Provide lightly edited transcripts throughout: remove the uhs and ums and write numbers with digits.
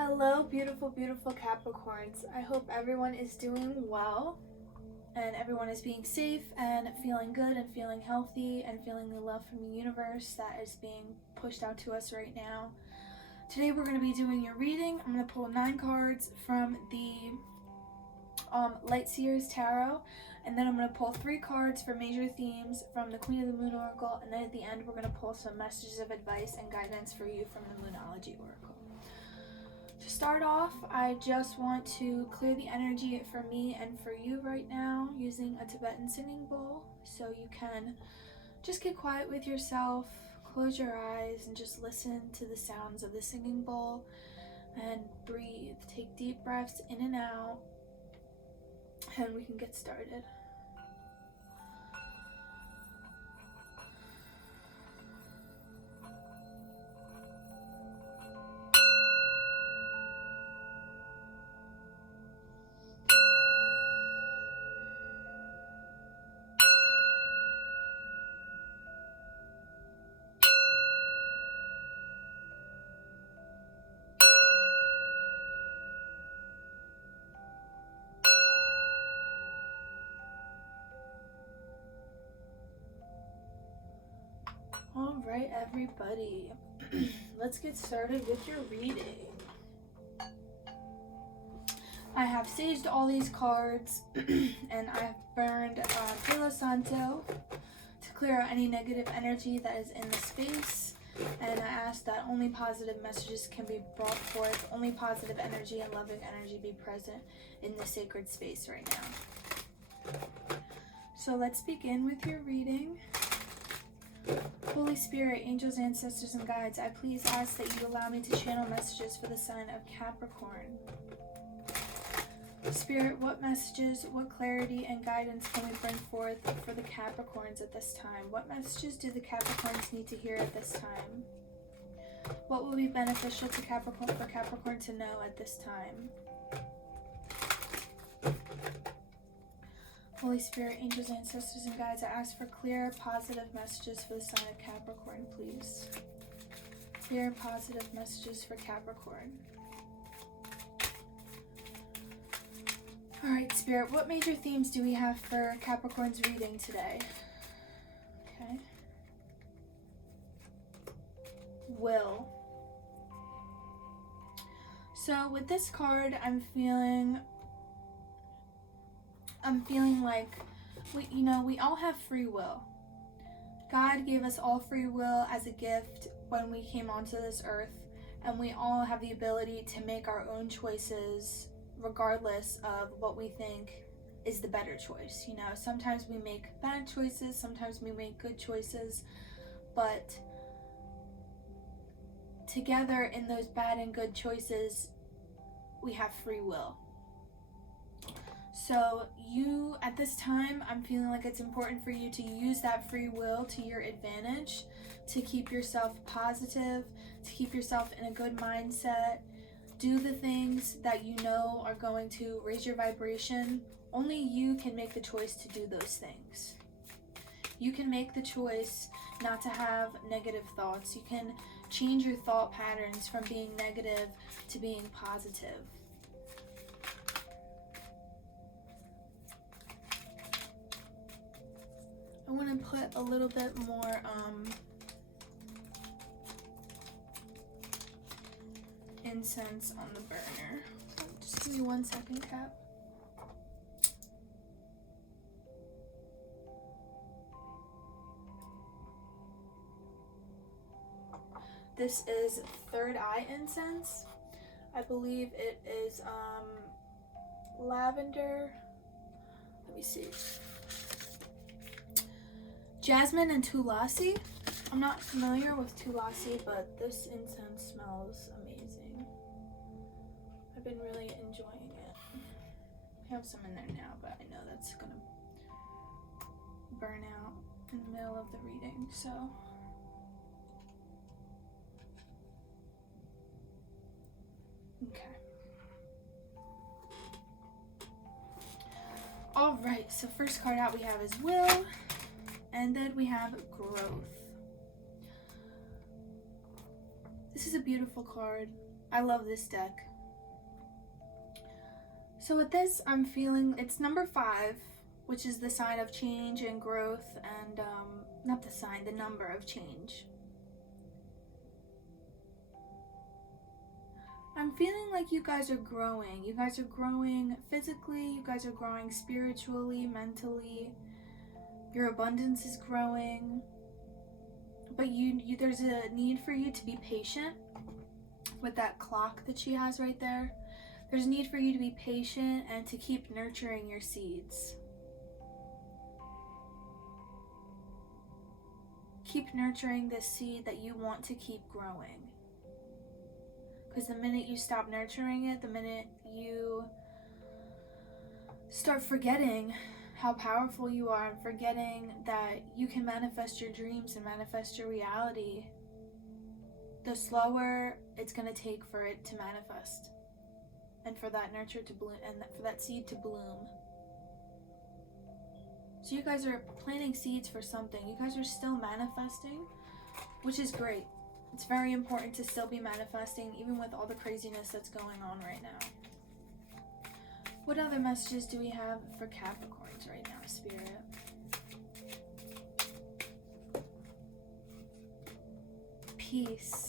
Hello, beautiful, beautiful Capricorns. I hope everyone is doing well and everyone is being safe and feeling good and feeling healthy and feeling the love from the universe that is being pushed out to us right now. Today we're going to be doing your reading. I'm going to pull 9 cards from the Light Seers Tarot, and then I'm going to pull 3 cards for major themes from the Queen of the Moon Oracle, and then at the end we're going to pull some messages of advice and guidance for you from the Moonology Oracle. To start off, I just want to clear the energy for me and for you right now using a Tibetan singing bowl. So you can just get quiet with yourself, close your eyes, and just listen to the sounds of the singing bowl and breathe. Take deep breaths in and out, and we can get started. All right, everybody, let's get started with your reading. I have saged all these cards and I have burned Palo Santo to clear out any negative energy that is in the space. And I ask that only positive messages can be brought forth, only positive energy and loving energy be present in the sacred space right now. So let's begin with your reading. Holy Spirit, angels, ancestors, and guides, I please ask that you allow me to channel messages for the sign of Capricorn. Spirit, what messages, what clarity and guidance can we bring forth for the Capricorns at this time? What messages do the Capricorns need to hear at this time? What will be beneficial to Capricorn for Capricorn to know at this time? Holy Spirit, angels, ancestors, and guides, I ask for clear, positive messages for the sign of Capricorn, please. Clear, positive messages for Capricorn. Alright, Spirit, what major themes do we have for Capricorn's reading today? Okay. Will. So with this card, I'm feeling like we all have free will. God gave us all free will as a gift when we came onto this earth, and we all have the ability to make our own choices regardless of what we think is the better choice. Sometimes we make bad choices, sometimes we make good choices, but together in those bad and good choices, we have free will. So at this time, I'm feeling like it's important for you to use that free will to your advantage, to keep yourself positive, to keep yourself in a good mindset. Do the things that you know are going to raise your vibration. Only you can make the choice to do those things. You can make the choice not to have negative thoughts. You can change your thought patterns from being negative to being positive. I want to put a little bit more incense on the burner. Just give me 1 second, Cap. This is third eye incense. I believe it is lavender. Let me see. Jasmine and Tulasi. I'm not familiar with Tulasi, but this incense smells amazing. I've been really enjoying it. I have some in there now, but I know that's gonna burn out in the middle of the reading, so. Okay. All right, so first card out we have is Will. And then we have Growth. This is a beautiful card. I love this deck. So with this, I'm feeling it's number 5, which is the sign of change and growth, and not the sign, the number of change. I'm feeling like you guys are growing. You guys are growing physically, you guys are growing spiritually, mentally. Your abundance is growing. But there's a need for you to be patient with that clock that she has right there. There's a need for you to be patient and to keep nurturing your seeds. Keep nurturing this seed that you want to keep growing. Because the minute you stop nurturing it, the minute you start forgetting how powerful you are and forgetting that you can manifest your dreams and manifest your reality, the slower it's going to take for it to manifest and for that nurture to bloom and for that seed to bloom. So you guys are planting seeds for something. You guys are still manifesting, which is great. It's very important to still be manifesting even with all the craziness that's going on right now. What other messages do we have for Capricorns right now, Spirit? Peace.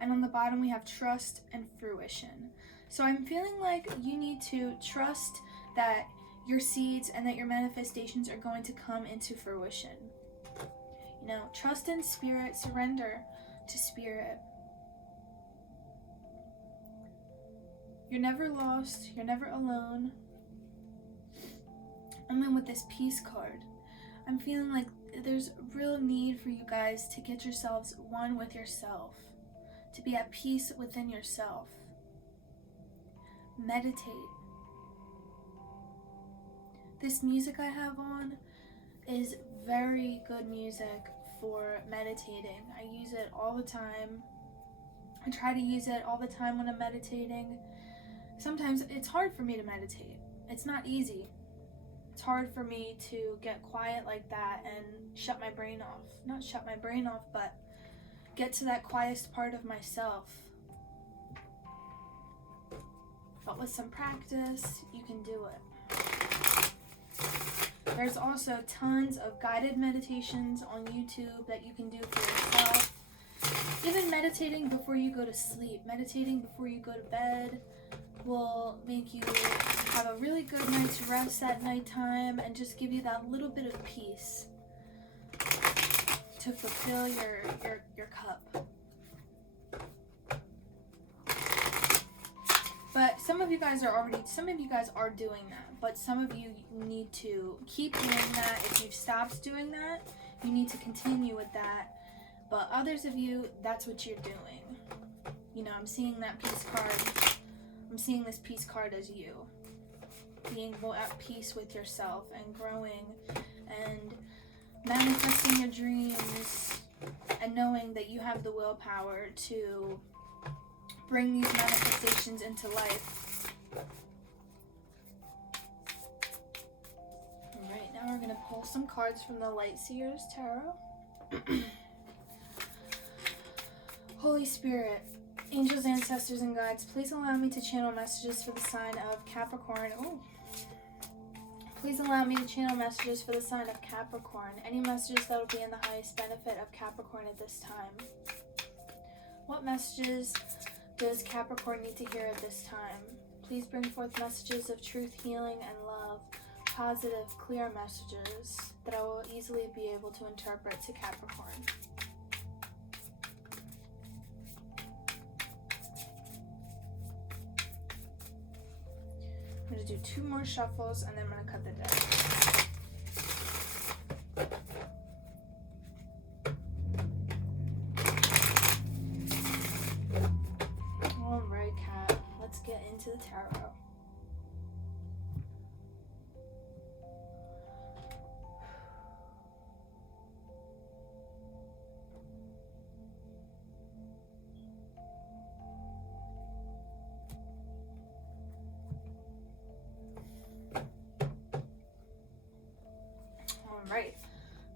And on the bottom we have trust and fruition. So I'm feeling like you need to trust that your seeds and that your manifestations are going to come into fruition. You know, trust in spirit, surrender to spirit. You're never lost, you're never alone. And then with this peace card, I'm feeling like there's a real need for you guys to get yourselves one with yourself, to be at peace within yourself. Meditate. This music I have on is very good music for meditating. I use it all the time. I try to use it all the time when I'm meditating. Sometimes it's hard for me to meditate. It's not easy. It's hard for me to get quiet like that and shut my brain off. Not shut my brain off, but get to that quietest part of myself. But with some practice, you can do it. There's also tons of guided meditations on YouTube that you can do for yourself. Even meditating before you go to sleep, meditating before you go to bed will make you have a really good night's rest at nighttime and just give you that little bit of peace to fulfill your cup. But some of you guys are doing that, but some of you need to keep doing that. If you've stopped doing that, you need to continue with that. But others of you, that's what you're doing. You know, I'm seeing that peace card. I'm seeing this peace card as you. Being at peace with yourself and growing and manifesting your dreams and knowing that you have the willpower to bring these manifestations into life. Alright, now we're going to pull some cards from the Light Seers Tarot. Holy Spirit, angels, ancestors, and guides, please allow me to channel messages for the sign of Capricorn. Oh. Please allow me to channel messages for the sign of Capricorn. Any messages that will be in the highest benefit of Capricorn at this time. What messages does Capricorn need to hear at this time? Please bring forth messages of truth, healing, and love. Positive, clear messages that I will easily be able to interpret to Capricorn. I'm going to do 2 more shuffles and then I'm going to cut the deck. Alright, Cat. Let's get into the tarot. Alright,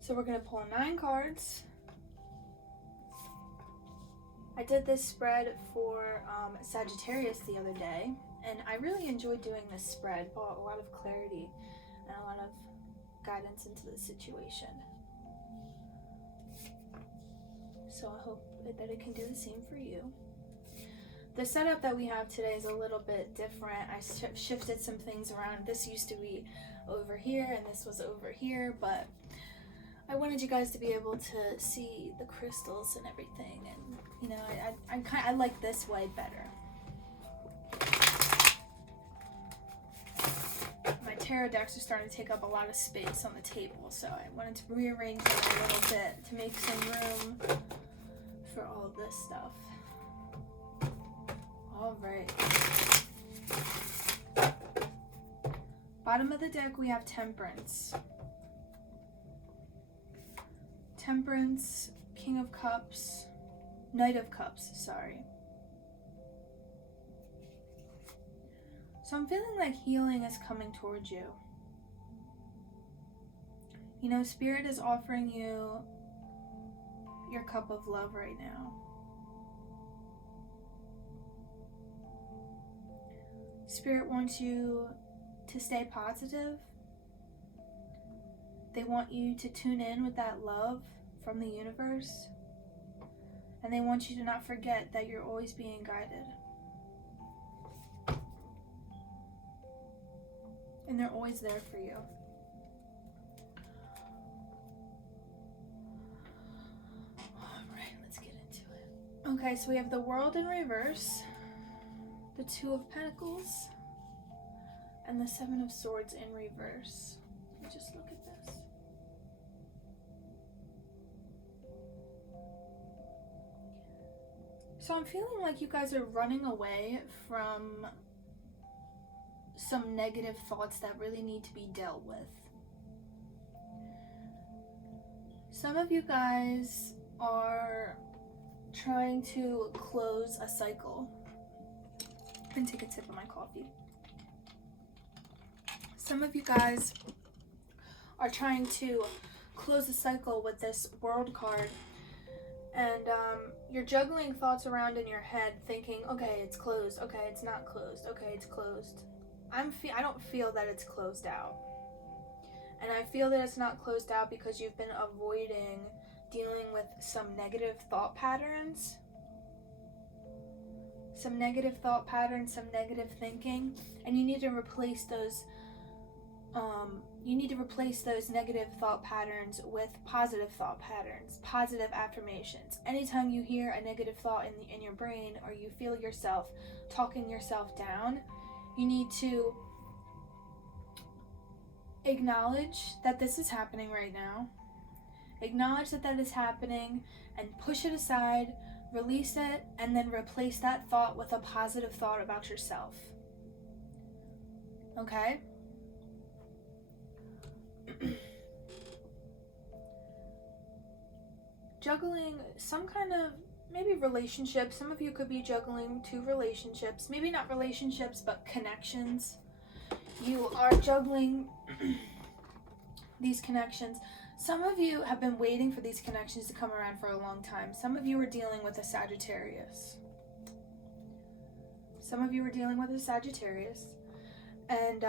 so we're going to pull 9 cards. I did this spread for Sagittarius the other day, and I really enjoyed doing this spread. Brought a lot of clarity and a lot of guidance into the situation. So I hope that it can do the same for you. The setup that we have today is a little bit different. I shifted some things around. This used to be over here and this was over here, but I wanted you guys to be able to see the crystals and everything, and you know, I like this way better. My tarot decks are starting to take up a lot of space on the table, so I wanted to rearrange them a little bit to make some room for all of this stuff. All right. Bottom of the deck, we have Temperance. Temperance, King of Cups, Knight of Cups, sorry. So I'm feeling like healing is coming towards you. You know, Spirit is offering you your cup of love right now. Spirit wants you to stay positive. They want you to tune in with that love from the universe. And they want you to not forget that you're always being guided. And they're always there for you. Alright, let's get into it. Okay, so we have the World in reverse, the Two of Pentacles, and the Seven of Swords in reverse. Let me just look at this. So I'm feeling like you guys are running away from some negative thoughts that really need to be dealt with. Some of you guys are trying to close a cycle. I'm gonna take a sip of my coffee. Some of you guys are trying to close a cycle with this World card, and you're juggling thoughts around in your head thinking, okay, it's closed, okay, it's not closed, okay, it's closed. I don't feel that it's closed out. And I feel that it's not closed out because you've been avoiding dealing with some negative thought patterns. Some negative thought patterns, some negative thinking, and you need to replace those negative thought patterns with positive thought patterns, positive affirmations. Anytime you hear a negative thought in your brain, or you feel yourself talking yourself down, you need to acknowledge that this is happening right now. Acknowledge that that is happening and push it aside, release it, and then replace that thought with a positive thought about yourself. Okay? Juggling some kind of maybe relationship. Some of you could be juggling 2 relationships. Maybe not relationships, but connections. You are juggling these connections. Some of you have been waiting for these connections to come around for a long time. Some of you are dealing with a Sagittarius. Some of you are dealing with a Sagittarius. And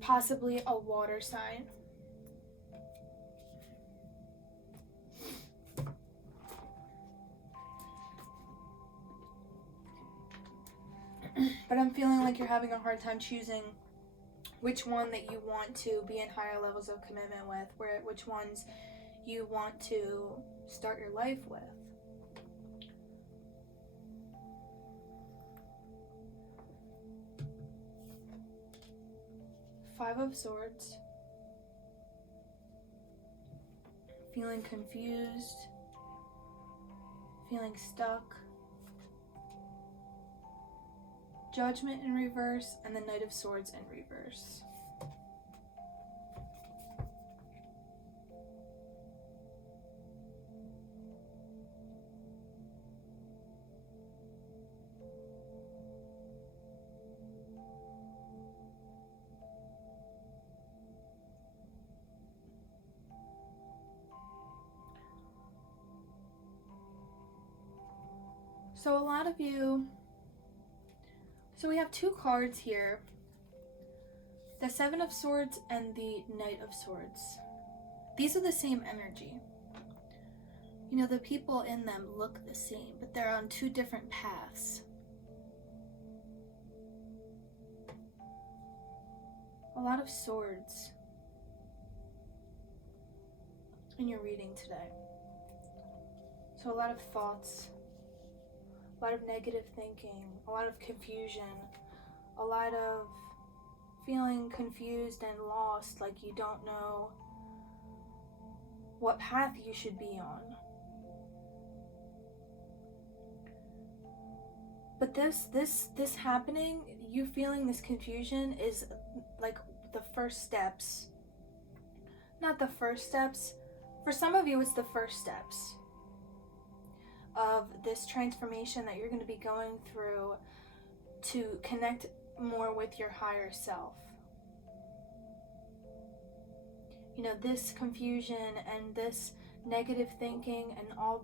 possibly a water sign. But I'm feeling like you're having a hard time choosing which one that you want to be in higher levels of commitment with, which ones you want to start your life with. Five of Swords. Feeling confused, feeling stuck. Judgment in reverse, and the Knight of Swords in reverse. So a lot of you, so we have two cards here, the Seven of Swords and the Knight of Swords. These are the same energy. You know, the people in them look the same, but they're on two different paths. A lot of swords in your reading today. So a lot of thoughts, a lot of negative thinking, a lot of confusion, a lot of feeling confused and lost, like you don't know what path you should be on. But this happening, you feeling this confusion, is like the first steps. Not the first steps. For some of you, it's the first steps of this transformation that you're going to be going through to connect more with your higher self. You know, this confusion and this negative thinking and all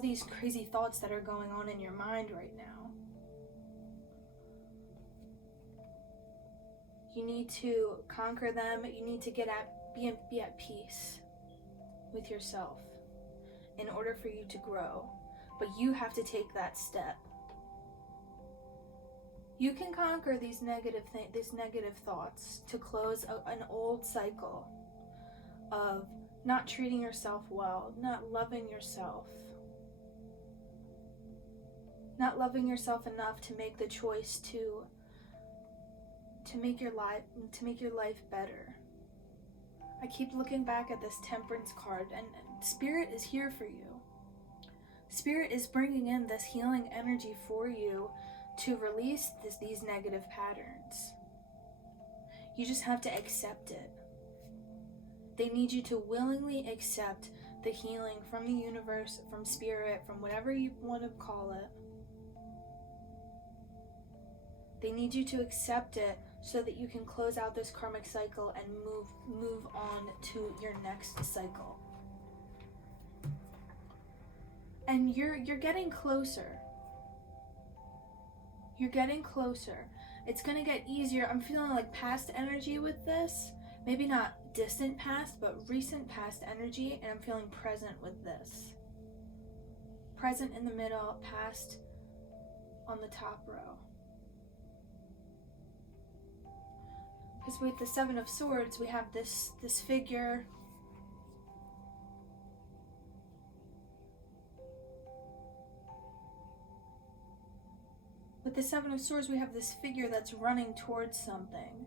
these crazy thoughts that are going on in your mind right now. You need to conquer them. You need to be at peace with yourself in order for you to grow. But you have to take that step. You can conquer these negative thoughts to close an old cycle of not treating yourself well, not loving yourself enough to make the choice to make your life better. I keep looking back at this Temperance card, and Spirit is here for you. Spirit is bringing in this healing energy for you to release these negative patterns. You just have to accept it. They need you to willingly accept the healing from the universe, from Spirit, from whatever you want to call it. They need you to accept it so that you can close out this karmic cycle and move on to your next cycle. And you're getting closer. You're getting closer. It's gonna get easier. I'm feeling like past energy with this. Maybe not distant past, but recent past energy, and I'm feeling present with this. Present in the middle, past on the top row. Because with the Seven of Swords, we have this figure. With the Seven of Swords, we have this figure that's running towards something.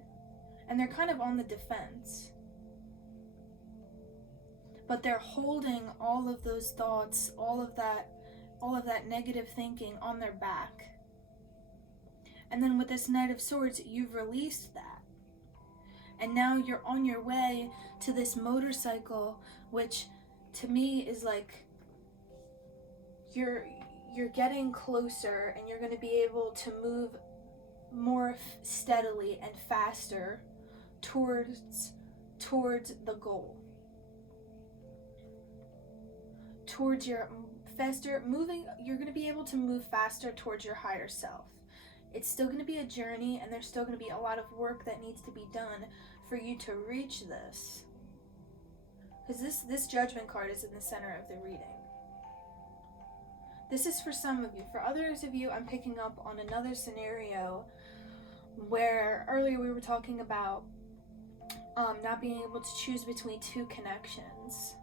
And they're kind of on the defense. But they're holding all of those thoughts, all of that negative thinking on their back. And then with this Knight of Swords, you've released that. And now you're on your way to this motorcycle, which to me is like you're getting closer, and you're going to be able to move more steadily and faster towards the goal. Towards your faster moving, you're going to be able to move faster towards your higher self. It's still going to be a journey, and there's still going to be a lot of work that needs to be done for you to reach this. Because this Judgment card is in the center of the reading. This is for some of you. For others of you, I'm picking up on another scenario where earlier we were talking about not being able to choose between two connections.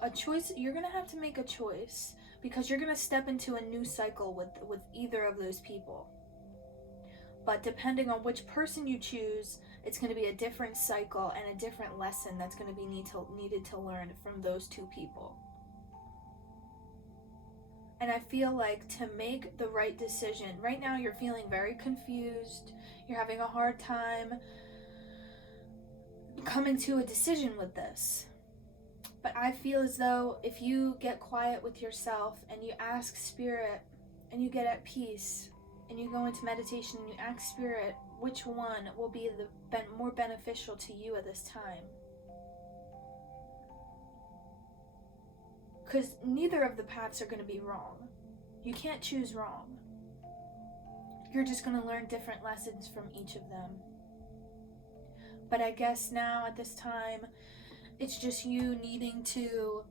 A choice, you're going to have to make a choice, because you're going to step into a new cycle with either of those people. But depending on which person you choose, it's going to be a different cycle and a different lesson that's going to be needed to learn from those two people. And I feel like to make the right decision, right now you're feeling very confused, you're having a hard time coming to a decision with this. But I feel as though if you get quiet with yourself and you ask Spirit and you get at peace and you go into meditation and you ask Spirit which one will be more beneficial to you at this time. Because neither of the paths are going to be wrong. You can't choose wrong. You're just going to learn different lessons from each of them. But I guess now at this time, it's just you needing to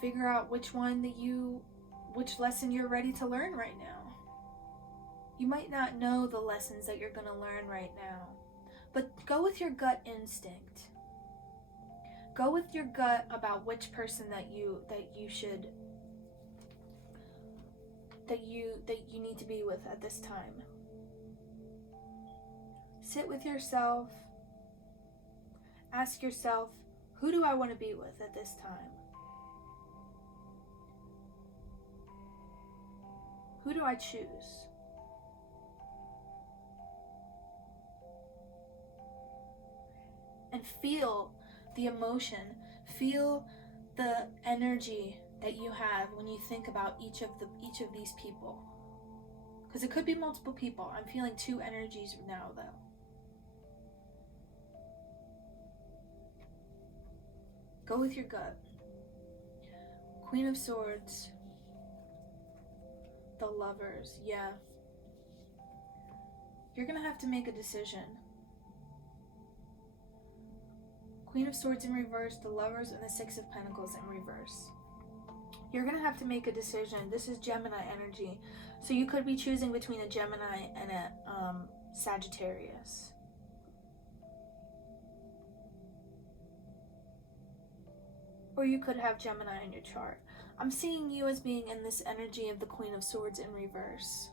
figure out which lesson you're ready to learn right now. You might not know the lessons that you're going to learn right now, but go with your gut instinct. Go with your gut about which person that you need to be with at this time. Sit with yourself. Ask yourself, who do I want to be with at this time? Who do I choose? And feel the emotion, feel the energy that you have when you think about each of these people. Because it could be multiple people. I'm feeling 2 energies now, though. Go with your gut. Queen of Swords. The Lovers, yeah. You're gonna have to make a decision. Queen of Swords in reverse, the Lovers, and the Six of Pentacles in reverse. You're gonna have to make a decision. This is Gemini energy. So you could be choosing between a Gemini and a Sagittarius. Or you could have Gemini in your chart. I'm seeing you as being in this energy of the Queen of Swords in reverse.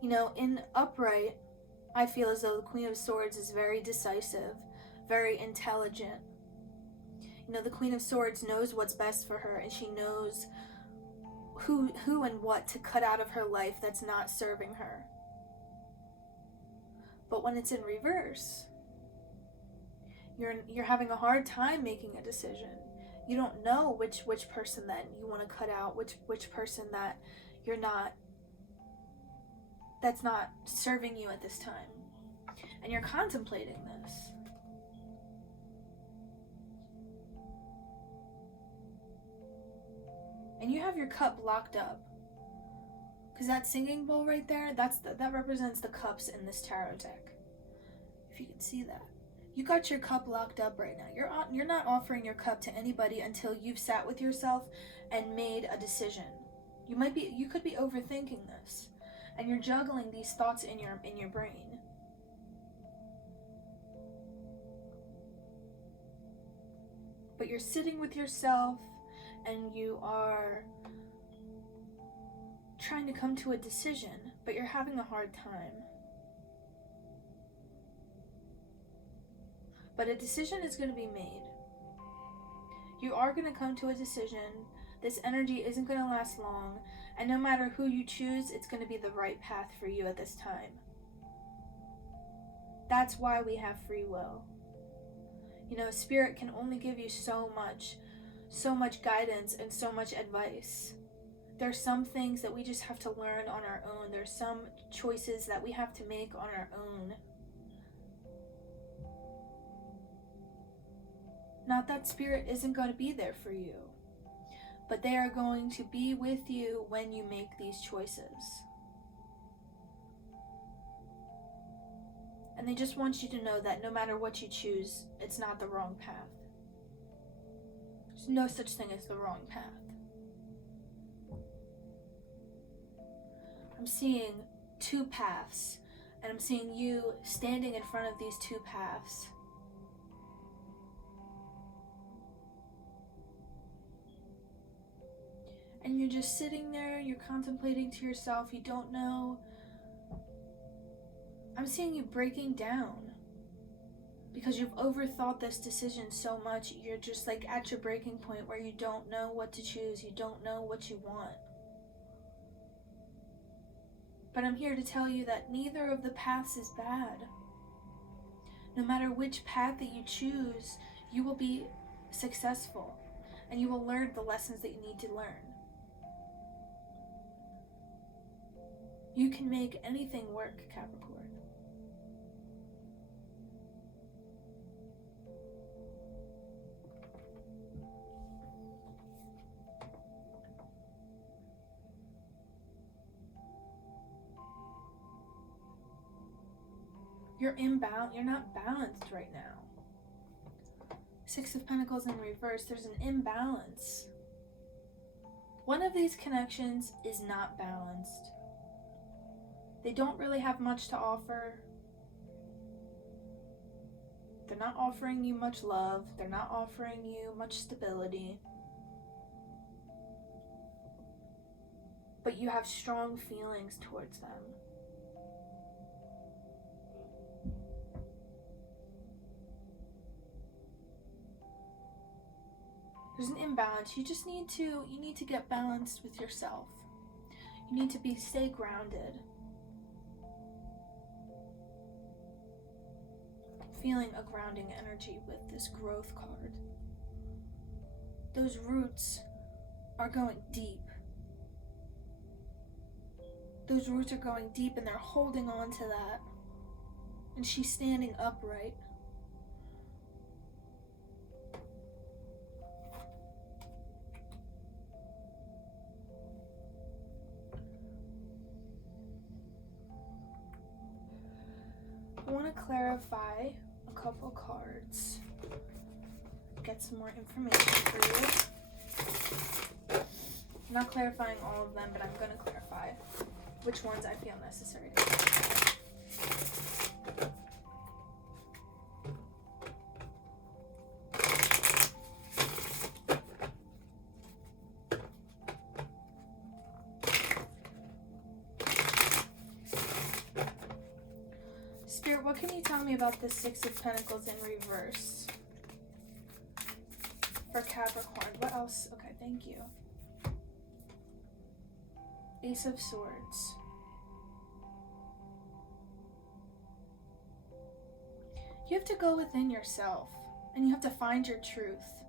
You know, in upright, I feel as though the Queen of Swords is very decisive, very intelligent. You know, the Queen of Swords knows what's best for her, and she knows who and what to cut out of her life that's not serving her. But when it's in reverse, you're having a hard time making a decision. You don't know which person that you want to cut out, which person that that's not serving you at this time. And you're contemplating this. And you have your cup locked up. Because that singing bowl right there, that represents the cups in this tarot deck. If you can see that. You got your cup locked up right now. You're not offering your cup to anybody until you've sat with yourself and made a decision. You could be overthinking this, and you're juggling these thoughts in your brain. But you're sitting with yourself and you are trying to come to a decision, but you're having a hard time. But a decision is going to be made. You are going to come to a decision. This energy isn't going to last long. And no matter who you choose, it's going to be the right path for you at this time. That's why we have free will. You know, Spirit can only give you so much guidance and so much advice. There's some things that we just have to learn on our own. There's some choices that we have to make on our own. Not that Spirit isn't going to be there for you, but they are going to be with you when you make these choices. And they just want you to know that no matter what you choose, it's not the wrong path. There's no such thing as the wrong path. I'm seeing 2 paths, and I'm seeing you standing in front of these 2 paths. And you're just sitting there, you're contemplating to yourself, you don't know. I'm seeing you breaking down because you've overthought this decision so much. You're just like at your breaking point where you don't know what to choose, you don't know what you want. But I'm here to tell you that neither of the paths is bad. No matter which path that you choose, you will be successful and you will learn the lessons that you need to learn. You can make anything work, Capricorn. You're not balanced right now. Six of Pentacles in reverse. There's an imbalance. One of these connections is not balanced. They don't really have much to offer. They're not offering you much love. They're not offering you much stability. But you have strong feelings towards them. There's an imbalance. You need to get balanced with yourself. You need to stay grounded. Feeling a grounding energy with this growth card. Those roots are going deep. Those roots are going deep and they're holding on to that. And she's standing upright. I want to clarify a couple cards. Get some more information for you. I'm not clarifying all of them, but I'm going to clarify which ones I feel necessary to clarify. Spirit, what can you tell me about the Six of Pentacles in reverse for Capricorn? What else? Okay, thank you. Ace of Swords. You have to go within yourself and you have to find your truth.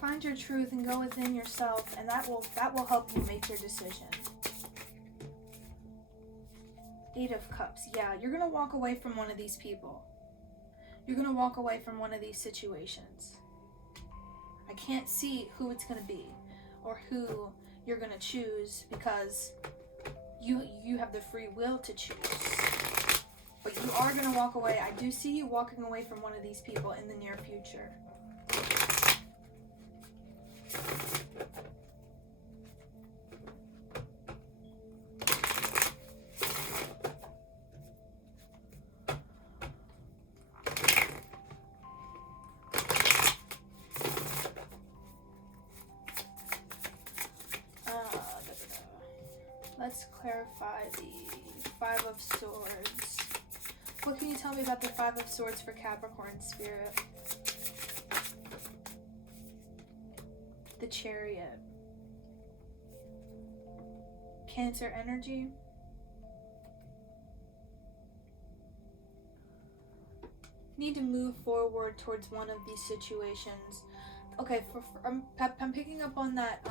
Find your truth and go within yourself, and that will help you make your decision. Eight of Cups. Yeah, you're going to walk away from one of these people. You're going to walk away from one of these situations. I can't see who it's going to be or who you're going to choose because you have the free will to choose. But you are going to walk away. I do see you walking away from one of these people in the near future. Let's clarify the Five of Swords. What can you tell me about the Five of Swords for Capricorn, Spirit? The Chariot. Cancer energy. Need to move forward towards one of these situations. Okay, I'm picking up on that,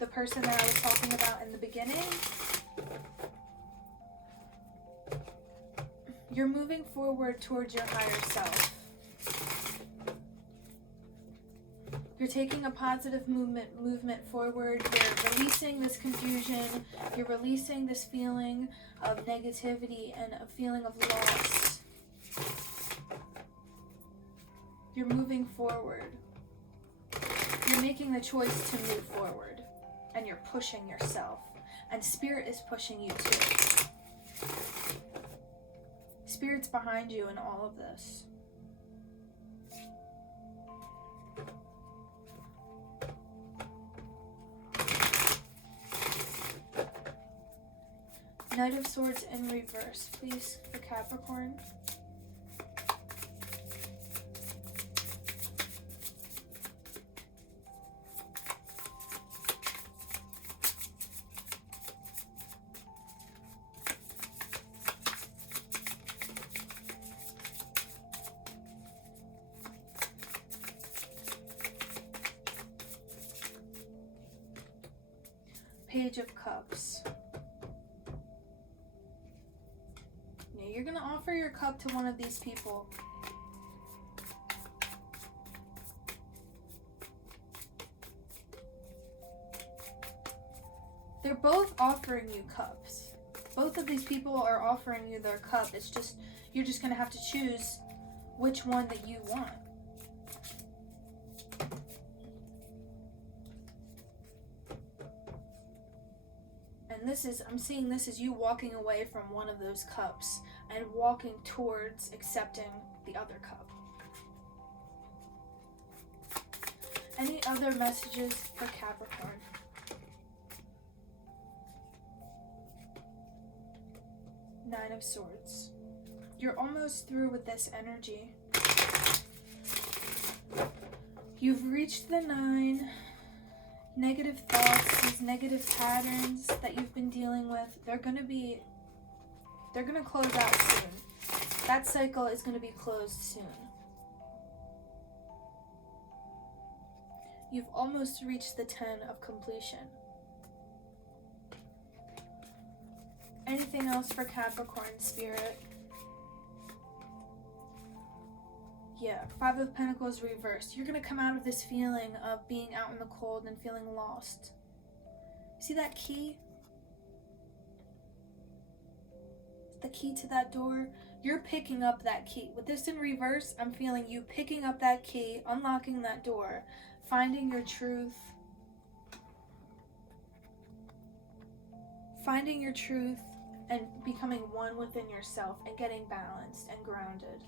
the person that I was talking about in the beginning. You're moving forward towards your higher self. You're taking a positive movement forward. You're releasing this confusion. You're releasing this feeling of negativity and a feeling of loss. You're moving forward. You're making the choice to move forward. And you're pushing yourself. And Spirit is pushing you too. Spirit's behind you in all of this. Knight of Swords in reverse, please, for Capricorn. Page of Cups. Yeah, you're going to offer your cup to one of these people. They're both offering you cups. Both of these people are offering you their cup. It's just, you're just going to have to choose which one that you want. And this is, I'm seeing this as you walking away from one of those cups and walking towards accepting the other cup. Any other messages for Capricorn? Nine of Swords. You're almost through with this energy. You've reached the 9. Negative thoughts, these negative patterns that you've been dealing with, they're going to close out soon. That cycle is going to be closed soon. You've almost reached the 10 of completion. Anything else for Capricorn spirit? Yeah, 5 of Pentacles reversed. You're going to come out of this feeling of being out in the cold and feeling lost. See that key? The key to that door? You're picking up that key. With this in reverse, I'm feeling you picking up that key, unlocking that door, finding your truth. Finding your truth and becoming one within yourself and getting balanced and grounded.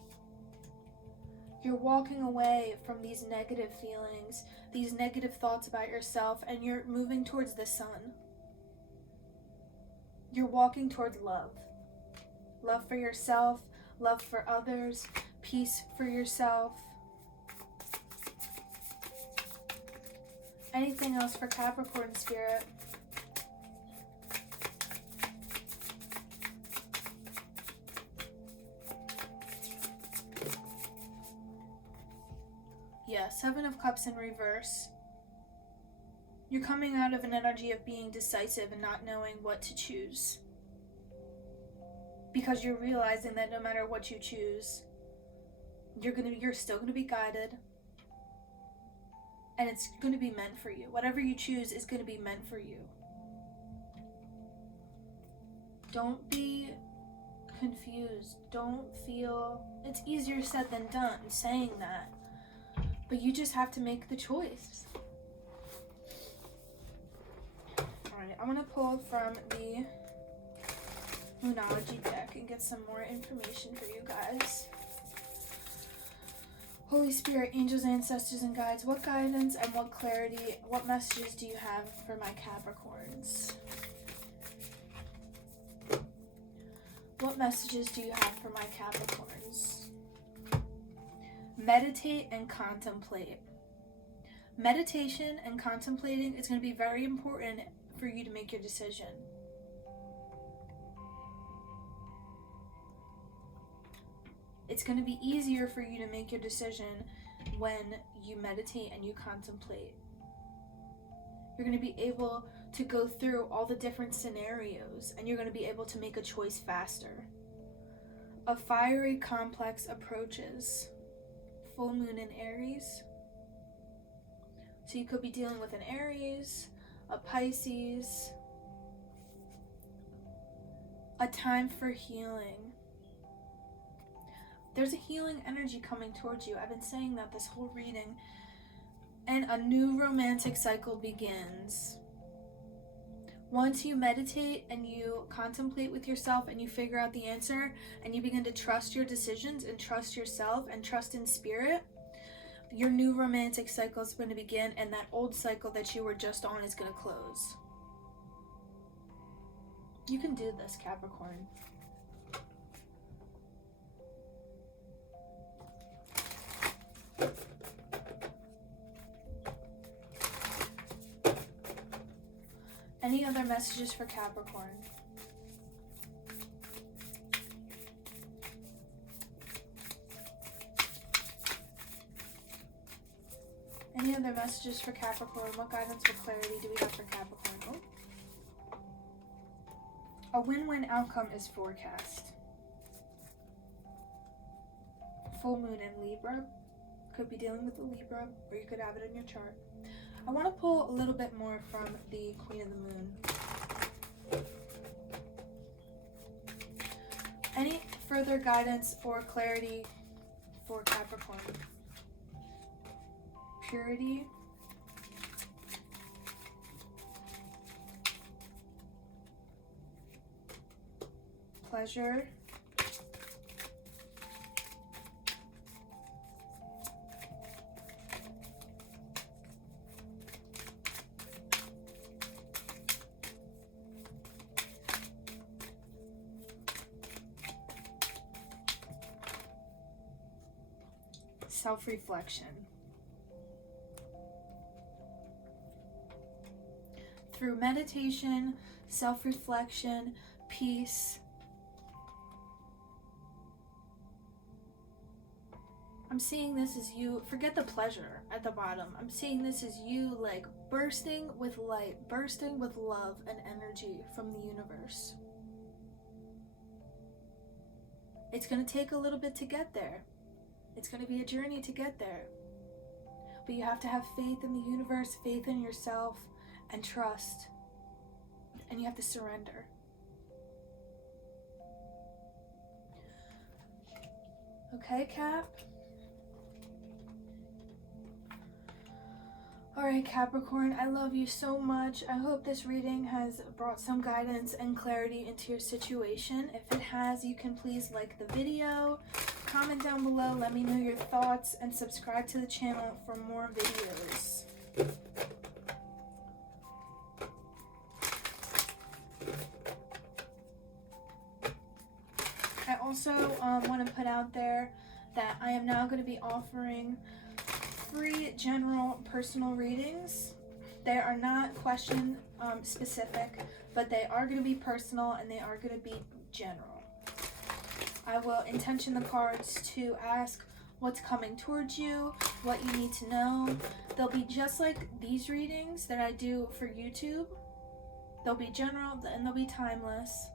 You're walking away from these negative feelings, these negative thoughts about yourself, and you're moving towards the sun. You're walking toward love. Love for yourself, love for others, peace for yourself. Anything else for Capricorn spirit? Yeah, 7 of Cups in reverse. You're coming out of an energy of being decisive and not knowing what to choose. Because you're realizing that no matter what you choose, you're still gonna be guided. And it's gonna be meant for you. Whatever you choose is gonna be meant for you. Don't be confused. Don't feel, it's easier said than done saying that. But you just have to make the choice. Alright, I'm going to pull from the Moonology deck and get some more information for you guys. Holy Spirit, angels, ancestors, and guides, what guidance and what clarity, what messages do you have for my Capricorns? What messages do you have for my Capricorns? Meditate and contemplate. Meditation and contemplating is going to be very important for you to make your decision. It's going to be easier for you to make your decision when you meditate and you contemplate. You're going to be able to go through all the different scenarios and you're going to be able to make a choice faster. A fiery complex approaches. Full moon in Aries. So you could be dealing with an Aries, a Pisces, a time for healing. There's a healing energy coming towards you. I've been saying that this whole reading. And a new romantic cycle begins. Once you meditate and you contemplate with yourself and you figure out the answer and you begin to trust your decisions and trust yourself and trust in spirit, your new romantic cycle is going to begin and that old cycle that you were just on is going to close. You can do this, Capricorn. Any other messages for Capricorn? Any other messages for Capricorn? What guidance or clarity do we have for Capricorn? Oh. A win-win outcome is forecast. Full moon in Libra. Could be dealing with a Libra, or you could have it in your chart. I want to pull a little bit more from the Queen of the Moon. Any further guidance or clarity for Capricorn? Purity. Pleasure. Self-reflection. Through meditation, self-reflection, peace, I'm seeing this as you, forget the pleasure at the bottom. I'm seeing this as you like bursting with light, bursting with love and energy from the universe. It's going to take a little bit to get there. It's going to be a journey to get there. But you have to have faith in the universe, faith in yourself, and trust. And you have to surrender. Okay, Cap? Alright, Capricorn, I love you so much. I hope this reading has brought some guidance and clarity into your situation. If it has, you can please like the video, comment down below, let me know your thoughts, and subscribe to the channel for more videos. I also want to put out there that I am now going to be offering free general personal readings. They are not question specific, but they are going to be personal and they are going to be general. I will intention the cards to ask what's coming towards you, what you need to know. They'll be just like these readings that I do for YouTube. They'll be general and they'll be timeless.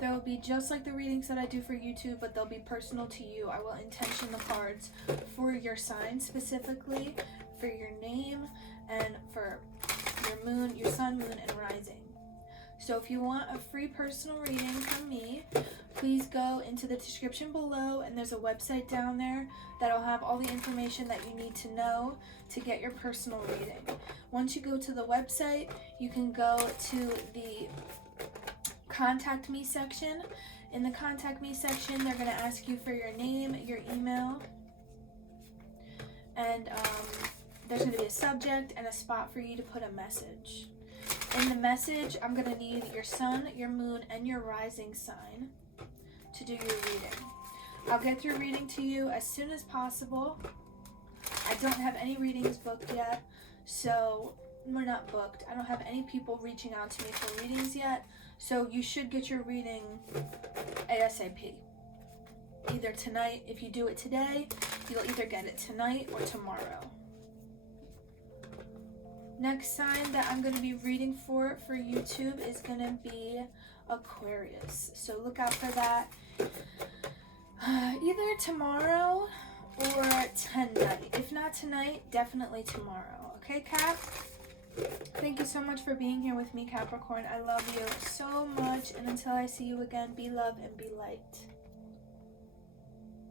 They'll be just like the readings that I do for YouTube, but they'll be personal to you. I will intention the cards for your sign specifically, for your name, and for your moon, your sun, moon, and rising. So if you want a free personal reading from me, please go into the description below, and there's a website down there that'll have all the information that you need to know to get your personal reading. Once you go to the website, you can go to the contact me section. In the contact me section, they're going to ask you for your name, your email, and there's going to be a subject and a spot for you to put a message. In the message, I'm going to need your sun, your moon, and your rising sign to do your reading. I'll get through reading to you as soon as possible. I don't have any readings booked yet, so we're not booked. I don't have any people reaching out to me for readings yet, so you should get your reading ASAP. Either tonight, if you do it today, you'll either get it tonight or tomorrow. Next sign that I'm going to be reading for YouTube is going to be Aquarius. So look out for that. Either tomorrow or tonight. If not tonight, definitely tomorrow. Okay, Cap? Thank you so much for being here with me, Capricorn. I love you so much. And until I see you again, be love and be light.